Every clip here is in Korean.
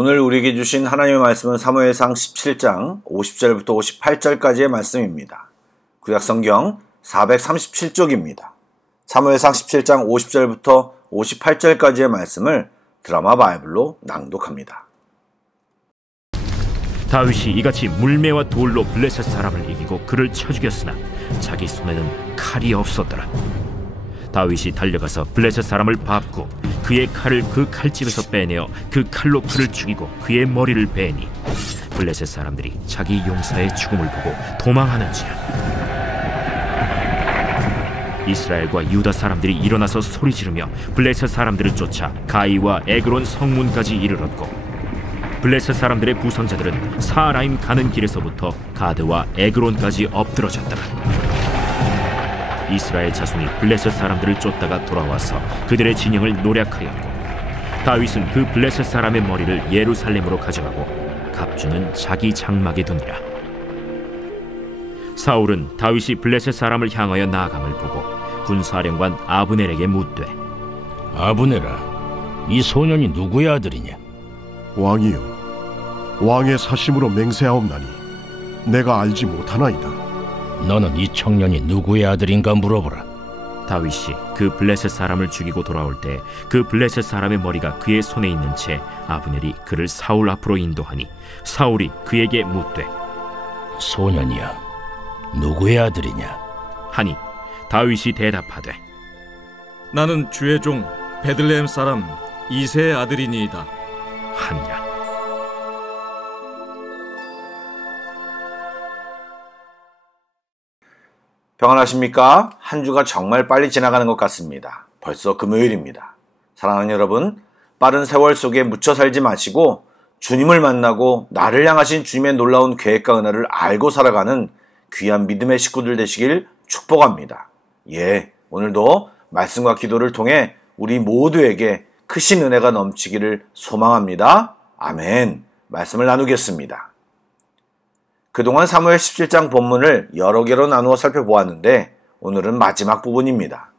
오늘 우리에게 주신 하나님의 말씀은 사무엘상 17장 50절부터 58절까지의 말씀입니다. 구약성경 437쪽입니다. 사무엘상 17장 50절부터 58절까지의 말씀을 드라마 바이블로 낭독합니다. 다윗이 이같이 물매와 돌로 블레셋 사람을 이기고 그를 쳐 죽였으나 자기 손에는 칼이 없었더라. 다윗이 달려가서 블레셋 사람을 밟고 그의 칼을 그 칼집에서 빼내어 그 칼로 그를 죽이고 그의 머리를 베니 블레셋 사람들이 자기 용사의 죽음을 보고 도망하는지라. 이스라엘과 유다 사람들이 일어나서 소리 지르며 블레셋 사람들을 쫓아 가이와 에그론 성문까지 이르렀고 블레셋 사람들의 부선자들은 사라임 가는 길에서부터 가드와 에그론까지 엎드러졌더라. 이스라엘 자손이 블레셋 사람들을 쫓다가 돌아와서 그들의 진영을 노략하였고 다윗은 그 블레셋 사람의 머리를 예루살렘으로 가져가고 갑주는 자기 장막에 두니라. 사울은 다윗이 블레셋 사람을 향하여 나아감을 보고 군사령관 아브넬에게 묻되, 아브넬아, 이 소년이 누구의 아들이냐? 왕이여, 왕의 사심으로 맹세하옵나니 내가 알지 못하나이다. 너는 이 청년이 누구의 아들인가 물어보라. 다윗이 그 블레셋 사람을 죽이고 돌아올 때 그 블레셋 사람의 머리가 그의 손에 있는 채 아브넬이 그를 사울 앞으로 인도하니 사울이 그에게 묻되, 소년이여, 누구의 아들이냐? 하니 다윗이 대답하되, 나는 주의 종 베들레헴 사람 이새의 아들이니이다 하니라. 평안하십니까? 한 주가 정말 빨리 지나가는 것 같습니다. 벌써 금요일입니다. 사랑하는 여러분, 빠른 세월 속에 묻혀 살지 마시고 주님을 만나고 나를 향하신 주님의 놀라운 계획과 은혜를 알고 살아가는 귀한 믿음의 식구들 되시길 축복합니다. 오늘도 말씀과 기도를 통해 우리 모두에게 크신 은혜가 넘치기를 소망합니다. 아멘. 말씀을 나누겠습니다. 그동안 사무엘 17장 본문을 여러 개로 나누어 살펴보았는데 오늘은 마지막 부분입니다.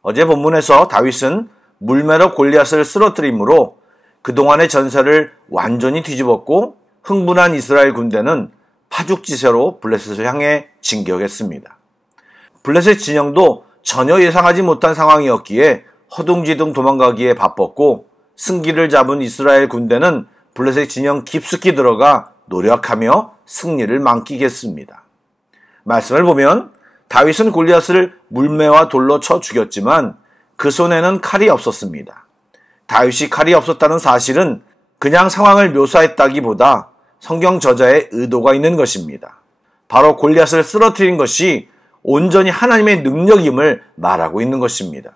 어제 본문에서 다윗은 물매로 골리앗을 쓰러뜨림으로 그동안의 전세를 완전히 뒤집었고 흥분한 이스라엘 군대는 파죽지세로 블레셋을 향해 진격했습니다. 블레셋 진영도 전혀 예상하지 못한 상황이었기에 허둥지둥 도망가기에 바빴고 승기를 잡은 이스라엘 군대는 블레셋 진영 깊숙이 들어가 노력하며 승리를 만끽했습니다. 말씀을 보면 다윗은 골리앗을 물매와 돌로 쳐 죽였지만 그 손에는 칼이 없었습니다. 다윗이 칼이 없었다는 사실은 그냥 상황을 묘사했다기보다 성경 저자의 의도가 있는 것입니다. 바로 골리앗을 쓰러뜨린 것이 온전히 하나님의 능력임을 말하고 있는 것입니다.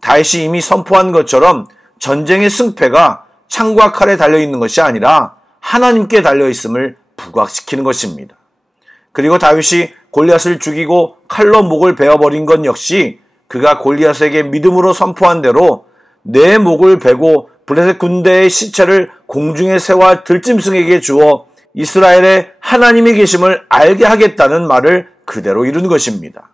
다윗이 이미 선포한 것처럼 전쟁의 승패가 창과 칼에 달려있는 것이 아니라 하나님께 달려있음을 부각시키는 것입니다. 그리고 다윗이 골리앗을 죽이고 칼로 목을 베어버린 것 역시 그가 골리앗에게 믿음으로 선포한 대로 내 목을 베고 블레셋 군대의 시체를 공중에 새와 들짐승에게 주어 이스라엘의 하나님이 계심을 알게 하겠다는 말을 그대로 이룬 것입니다.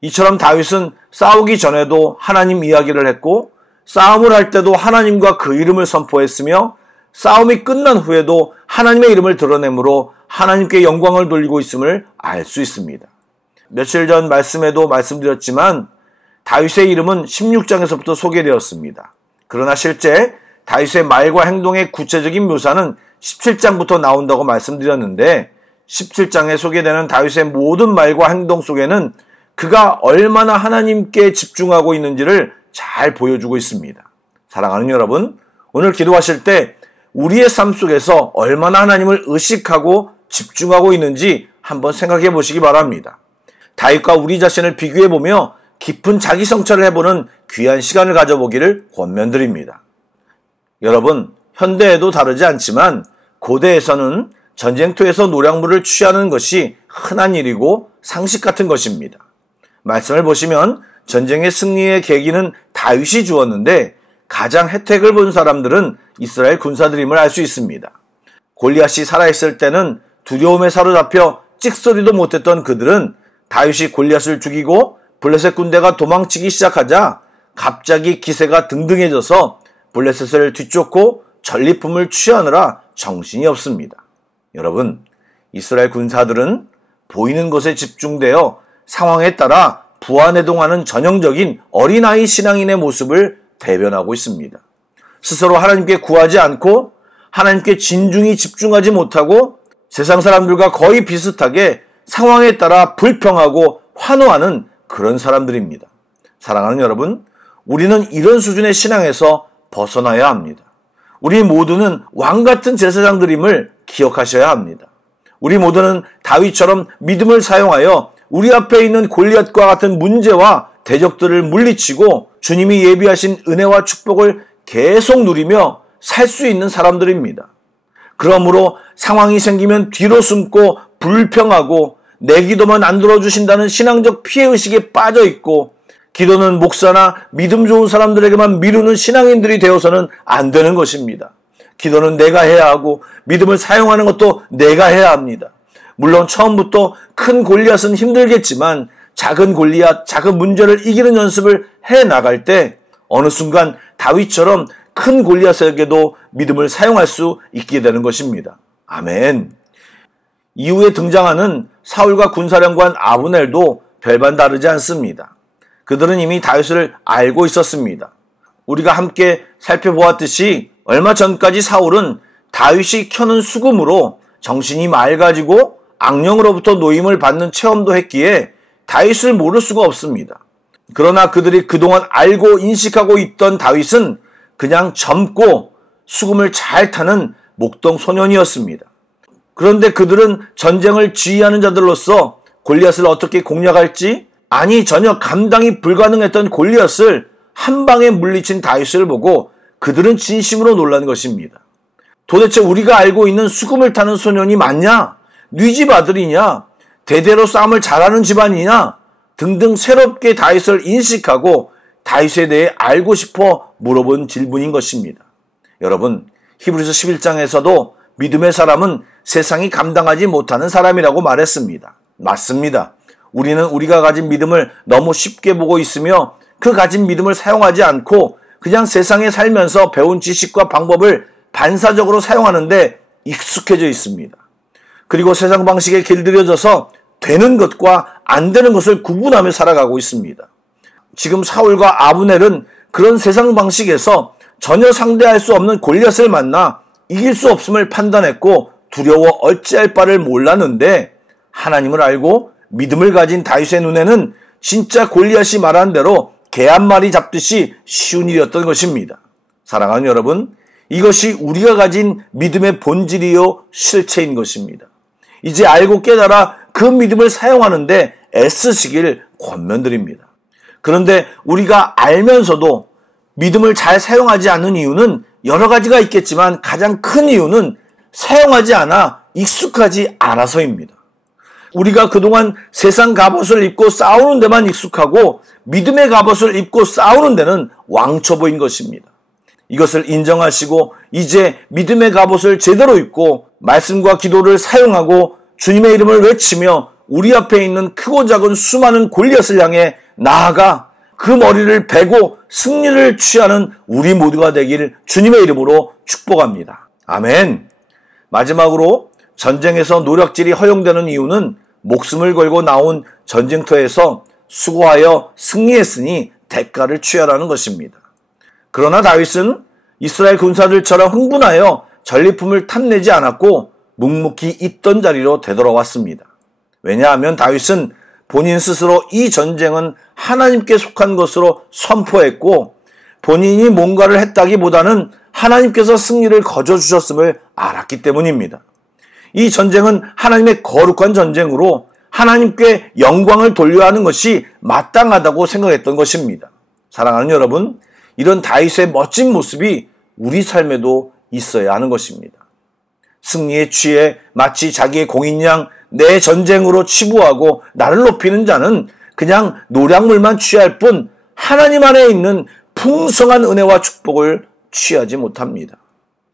이처럼 다윗은 싸우기 전에도 하나님 이야기를 했고 싸움을 할 때도 하나님과 그 이름을 선포했으며 싸움이 끝난 후에도 하나님의 이름을 드러내므로 하나님께 영광을 돌리고 있음을 알 수 있습니다. 며칠 전 말씀에도 말씀드렸지만 다윗의 이름은 16장에서부터 소개되었습니다. 그러나 실제 다윗의 말과 행동의 구체적인 묘사는 17장부터 나온다고 말씀드렸는데 17장에 소개되는 다윗의 모든 말과 행동 속에는 그가 얼마나 하나님께 집중하고 있는지를 잘 보여주고 있습니다. 사랑하는 여러분, 오늘 기도하실 때 우리의 삶 속에서 얼마나 하나님을 의식하고 집중하고 있는지 한번 생각해 보시기 바랍니다. 다윗과 우리 자신을 비교해보며 깊은 자기 성찰을 해보는 귀한 시간을 가져보기를 권면드립니다. 여러분, 현대에도 다르지 않지만 고대에서는 전쟁터에서 노략물을 취하는 것이 흔한 일이고 상식 같은 것입니다. 말씀을 보시면 전쟁의 승리의 계기는 다윗이 주었는데 가장 혜택을 본 사람들은 이스라엘 군사들임을 알 수 있습니다. 골리앗이 살아있을 때는 두려움에 사로잡혀 찍소리도 못했던 그들은 다윗이 골리앗을 죽이고 블레셋 군대가 도망치기 시작하자 갑자기 기세가 등등해져서 블레셋을 뒤쫓고 전리품을 취하느라 정신이 없습니다. 여러분, 이스라엘 군사들은 보이는 것에 집중되어 상황에 따라 부안해동하는 전형적인 어린아이 신앙인의 모습을 대변하고 있습니다. 스스로 하나님께 구하지 않고 하나님께 진중히 집중하지 못하고 세상 사람들과 거의 비슷하게 상황에 따라 불평하고 환호하는 그런 사람들입니다. 사랑하는 여러분, 우리는 이런 수준의 신앙에서 벗어나야 합니다. 우리 모두는 왕같은 제사장들임을 기억하셔야 합니다. 우리 모두는 다윗처럼 믿음을 사용하여 우리 앞에 있는 골리앗과 같은 문제와 대적들을 물리치고 주님이 예비하신 은혜와 축복을 계속 누리며 살 수 있는 사람들입니다. 그러므로 상황이 생기면 뒤로 숨고 불평하고 내 기도만 안 들어주신다는 신앙적 피해의식에 빠져 있고 기도는 목사나 믿음 좋은 사람들에게만 미루는 신앙인들이 되어서는 안 되는 것입니다. 기도는 내가 해야 하고 믿음을 사용하는 것도 내가 해야 합니다. 물론 처음부터 큰 골리앗은 힘들겠지만 작은 골리앗, 작은 문제를 이기는 연습을 해나갈 때 어느 순간 다윗처럼 큰 골리앗에게도 믿음을 사용할 수 있게 되는 것입니다. 아멘. 이후에 등장하는 사울과 군사령관 아브넬도 별반 다르지 않습니다. 그들은 이미 다윗을 알고 있었습니다. 우리가 함께 살펴보았듯이 얼마 전까지 사울은 다윗이 켜는 수금으로 정신이 맑아지고 악령으로부터 노임을 받는 체험도 했기에 다윗을 모를 수가 없습니다. 그러나 그들이 그동안 알고 인식하고 있던 다윗은 그냥 젊고 수금을 잘 타는 목동 소년이었습니다. 그런데 그들은 전쟁을 지휘하는 자들로서 골리앗을 어떻게 공략할지, 아니 전혀 감당이 불가능했던 골리앗을 한 방에 물리친 다윗을 보고 그들은 진심으로 놀란 것입니다. 도대체 우리가 알고 있는 수금을 타는 소년이 맞냐? 네 집 아들이냐? 대대로 싸움을 잘하는 집안이냐? 등등 새롭게 다윗을 인식하고 다윗에 대해 알고 싶어 물어본 질문인 것입니다. 여러분, 히브리서 11장에서도 믿음의 사람은 세상이 감당하지 못하는 사람이라고 말했습니다. 맞습니다. 우리는 우리가 가진 믿음을 너무 쉽게 보고 있으며 그 가진 믿음을 사용하지 않고 그냥 세상에 살면서 배운 지식과 방법을 반사적으로 사용하는데 익숙해져 있습니다. 그리고 세상 방식에 길들여져서 되는 것과 안 되는 것을 구분하며 살아가고 있습니다. 지금 사울과 아브넬은 그런 세상 방식에서 전혀 상대할 수 없는 골리앗을 만나 이길 수 없음을 판단했고 두려워 어찌할 바를 몰랐는데 하나님을 알고 믿음을 가진 다윗의 눈에는 진짜 골리앗이 말한 대로 개 한 마리 잡듯이 쉬운 일이었던 것입니다. 사랑하는 여러분, 이것이 우리가 가진 믿음의 본질이요 실체인 것입니다. 이제 알고 깨달아 그 믿음을 사용하는데 애쓰시길 권면드립니다. 그런데 우리가 알면서도 믿음을 잘 사용하지 않는 이유는 여러 가지가 있겠지만 가장 큰 이유는 사용하지 않아 익숙하지 않아서입니다. 우리가 그동안 세상 갑옷을 입고 싸우는 데만 익숙하고 믿음의 갑옷을 입고 싸우는 데는 왕초보인 것입니다. 이것을 인정하시고 이제 믿음의 갑옷을 제대로 입고 말씀과 기도를 사용하고 주님의 이름을 외치며 우리 앞에 있는 크고 작은 수많은 골리앗을 향해 나아가 그 머리를 베고 승리를 취하는 우리 모두가 되기를 주님의 이름으로 축복합니다. 아멘. 마지막으로 전쟁에서 노력질이 허용되는 이유는 목숨을 걸고 나온 전쟁터에서 수고하여 승리했으니 대가를 취하라는 것입니다. 그러나 다윗은 이스라엘 군사들처럼 흥분하여 전리품을 탐내지 않았고 묵묵히 있던 자리로 되돌아왔습니다. 왜냐하면 다윗은 본인 스스로 이 전쟁은 하나님께 속한 것으로 선포했고 본인이 뭔가를 했다기보다는 하나님께서 승리를 거저주셨음을 알았기 때문입니다. 이 전쟁은 하나님의 거룩한 전쟁으로 하나님께 영광을 돌려야 하는 것이 마땅하다고 생각했던 것입니다. 사랑하는 여러분, 이런 다윗의 멋진 모습이 우리 삶에도 있어야 하는 것입니다. 승리에 취해 마치 자기의 공인 양 내 전쟁으로 치부하고 나를 높이는 자는 그냥 노량물만 취할 뿐 하나님 안에 있는 풍성한 은혜와 축복을 취하지 못합니다.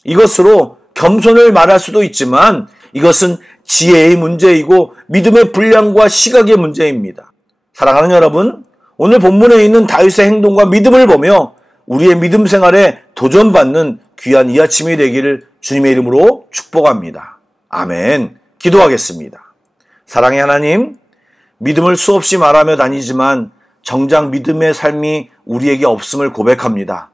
이것으로 겸손을 말할 수도 있지만 이것은 지혜의 문제이고 믿음의 분량과 시각의 문제입니다. 사랑하는 여러분, 오늘 본문에 있는 다윗의 행동과 믿음을 보며 우리의 믿음 생활에 도전받는 귀한 이 아침이 되기를 주님의 이름으로 축복합니다. 아멘. 기도하겠습니다. 사랑의 하나님, 믿음을 수없이 말하며 다니지만 정작 믿음의 삶이 우리에게 없음을 고백합니다.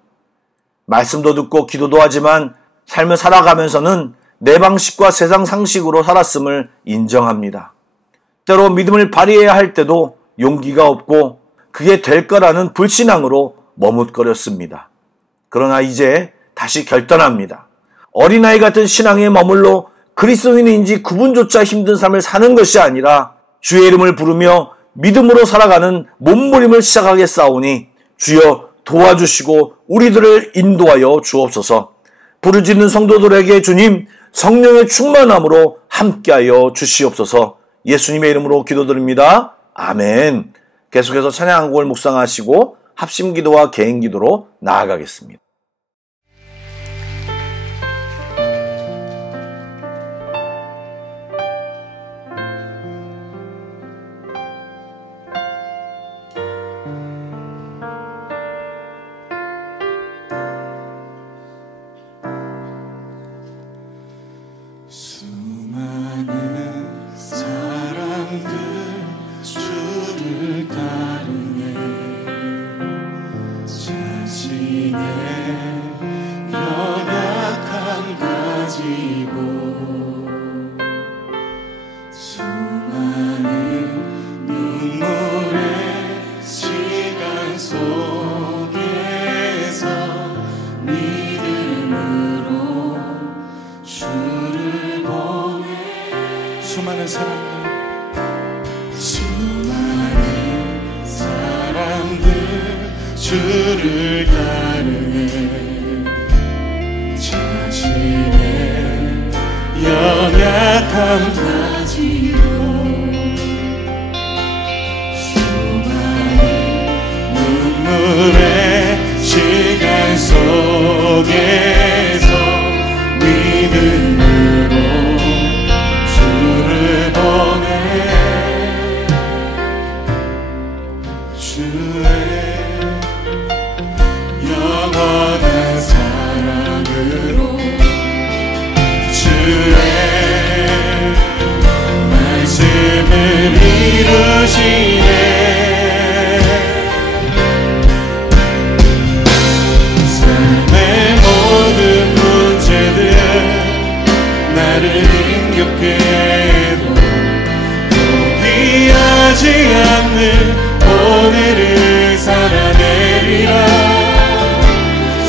말씀도 듣고 기도도 하지만 삶을 살아가면서는 내 방식과 세상 상식으로 살았음을 인정합니다. 때로 믿음을 발휘해야 할 때도 용기가 없고 그게 될 거라는 불신앙으로 머뭇거렸습니다. 그러나 이제 다시 결단합니다. 어린아이 같은 신앙에 머물러 그리스도인인지 구분조차 힘든 삶을 사는 것이 아니라 주의 이름을 부르며 믿음으로 살아가는 몸부림을 시작하겠사오니 주여 도와주시고 우리들을 인도하여 주옵소서. 부르짖는 성도들에게 주님 성령의 충만함으로 함께하여 주시옵소서. 예수님의 이름으로 기도드립니다. 아멘. 계속해서 찬양 한 곡을 묵상하시고 합심기도와 개인기도로 나아가겠습니다. 수많은 사람들 주를 따르네. 자신의 연약함 가지고 수많은 눈물의 시간 속에서 믿음으로 주를 보내. 주의 영원한 사랑으로 주의 말씀을 이루시네. 삶의 모든 문제들 나를 힘겹게 해도 포기하지 않는 오늘을 살아내리라.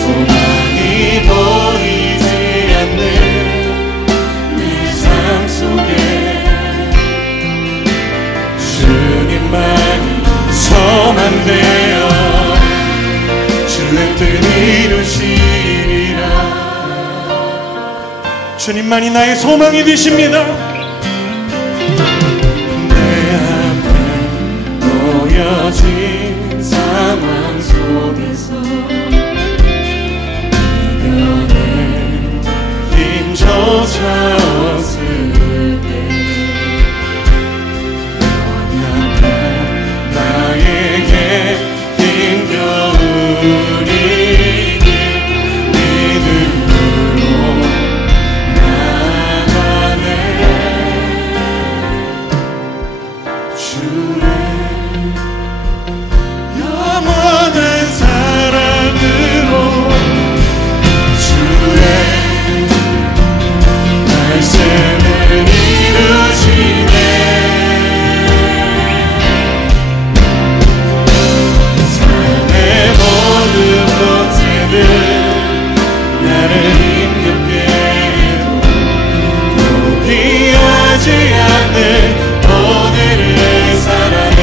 소망이 보이지 않는 내 삶 속에 주님만이 소망되어 주의 뜻 이루시리라. 주님만이 나의 소망이 되십니다. 놓여진 상황 속에서 이겨낸 힘조차 없을 때 연약한 나에게 힘겨운 이길 믿음으로 나아가네. 주의 영원한 사랑으로 주의 말씀을 이루시네. 삶의 모든 문제들 나를 힘겹게 해도 포기하지 않는 오늘을 살아내.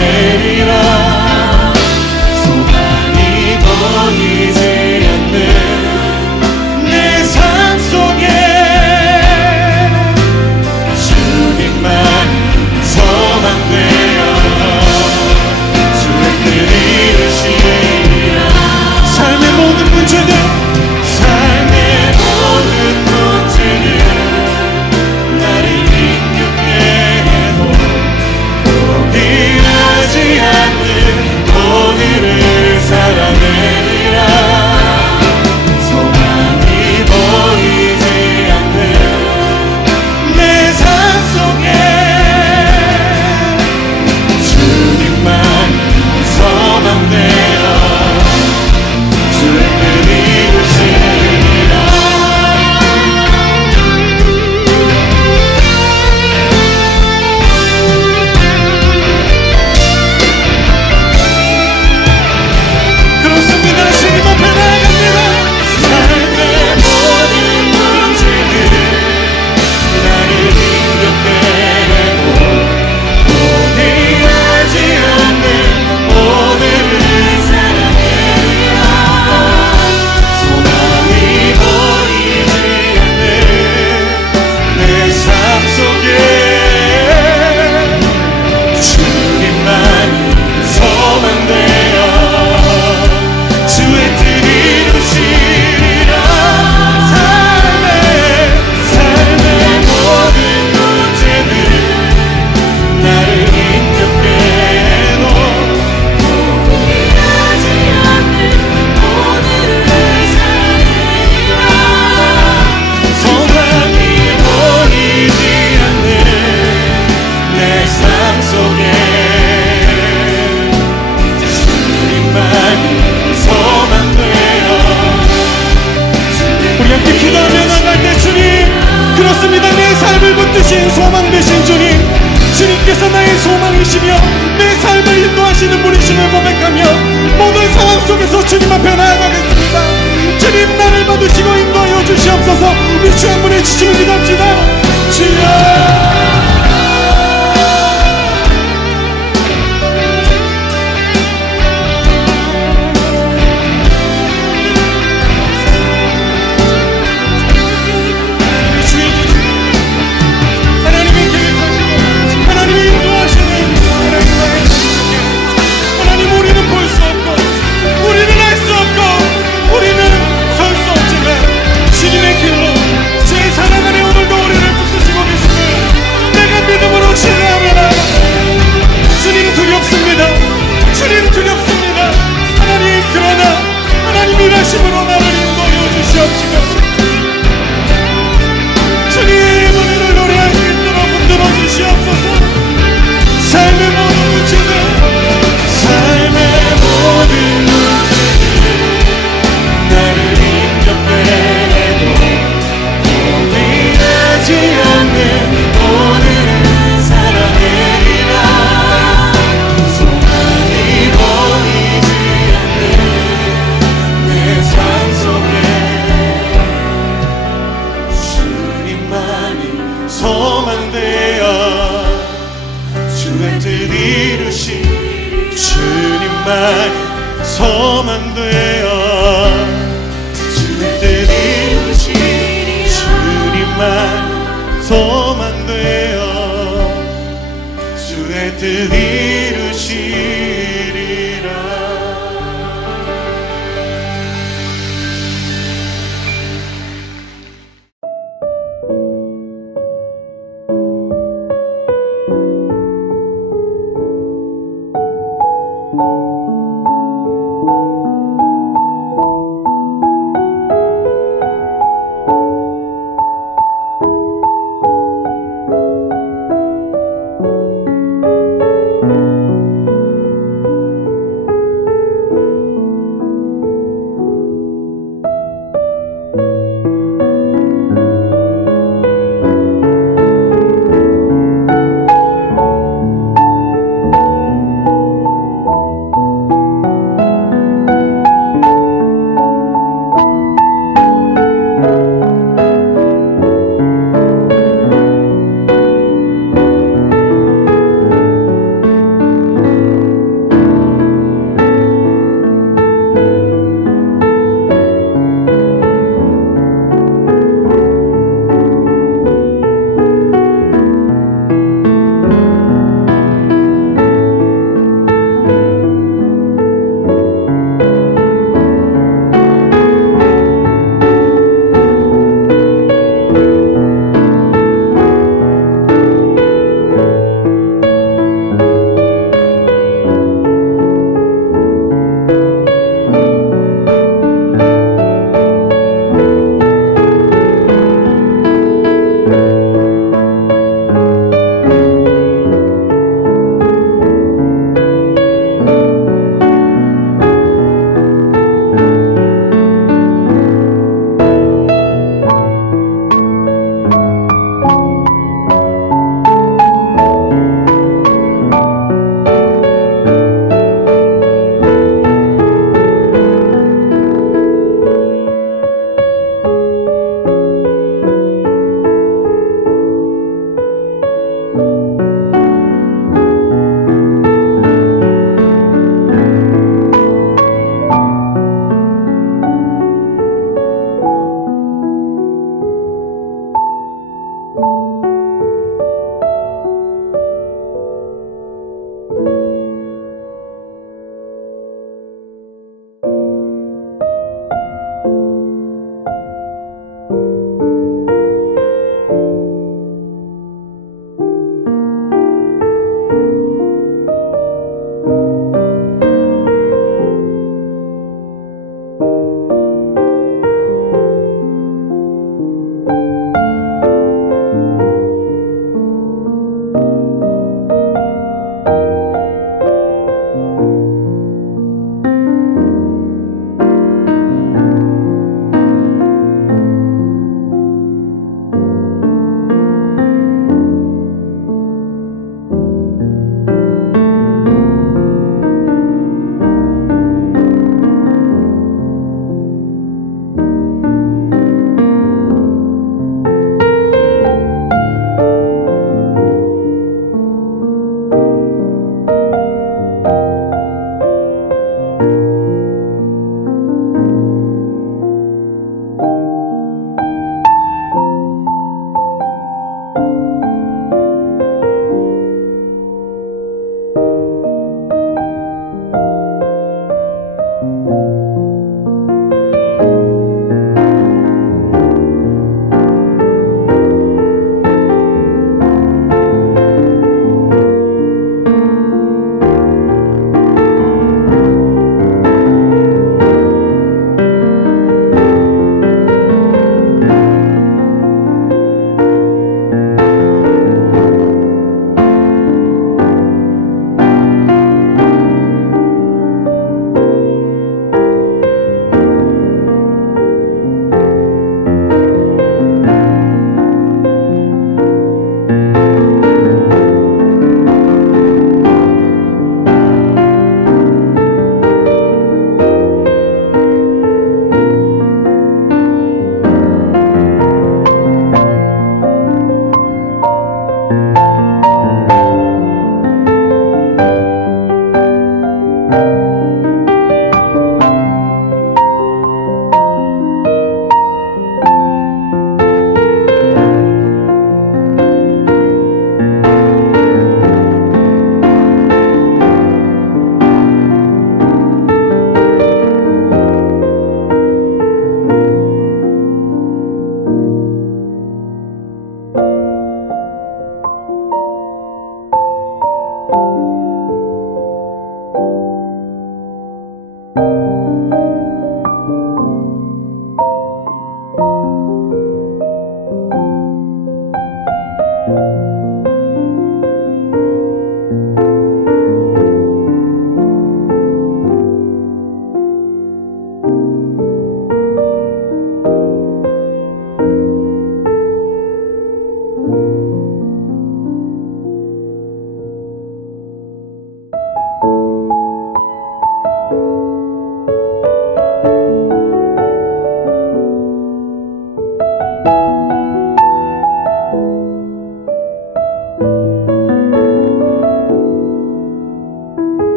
거두시고 인도하여 주시옵소서. 우리 주 한 분의 지침을 기도합시다. 주여 일하심으로 나를 인도하여 주시옵시고 주님의 은혜를 노래할 수 있도록 흔들어 주시옵소서. 삶의 모든 문제들 나를 힘겹게 해도 고민하지 않는 오늘은 사랑이라 소망이 보이지 삶 속에 주님만이 소망되어 주의 뜻 이루시 주님만이 소망되어 주의 뜻 이루시 주님만이 소망되어 주의 뜻 이루시리라.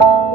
you.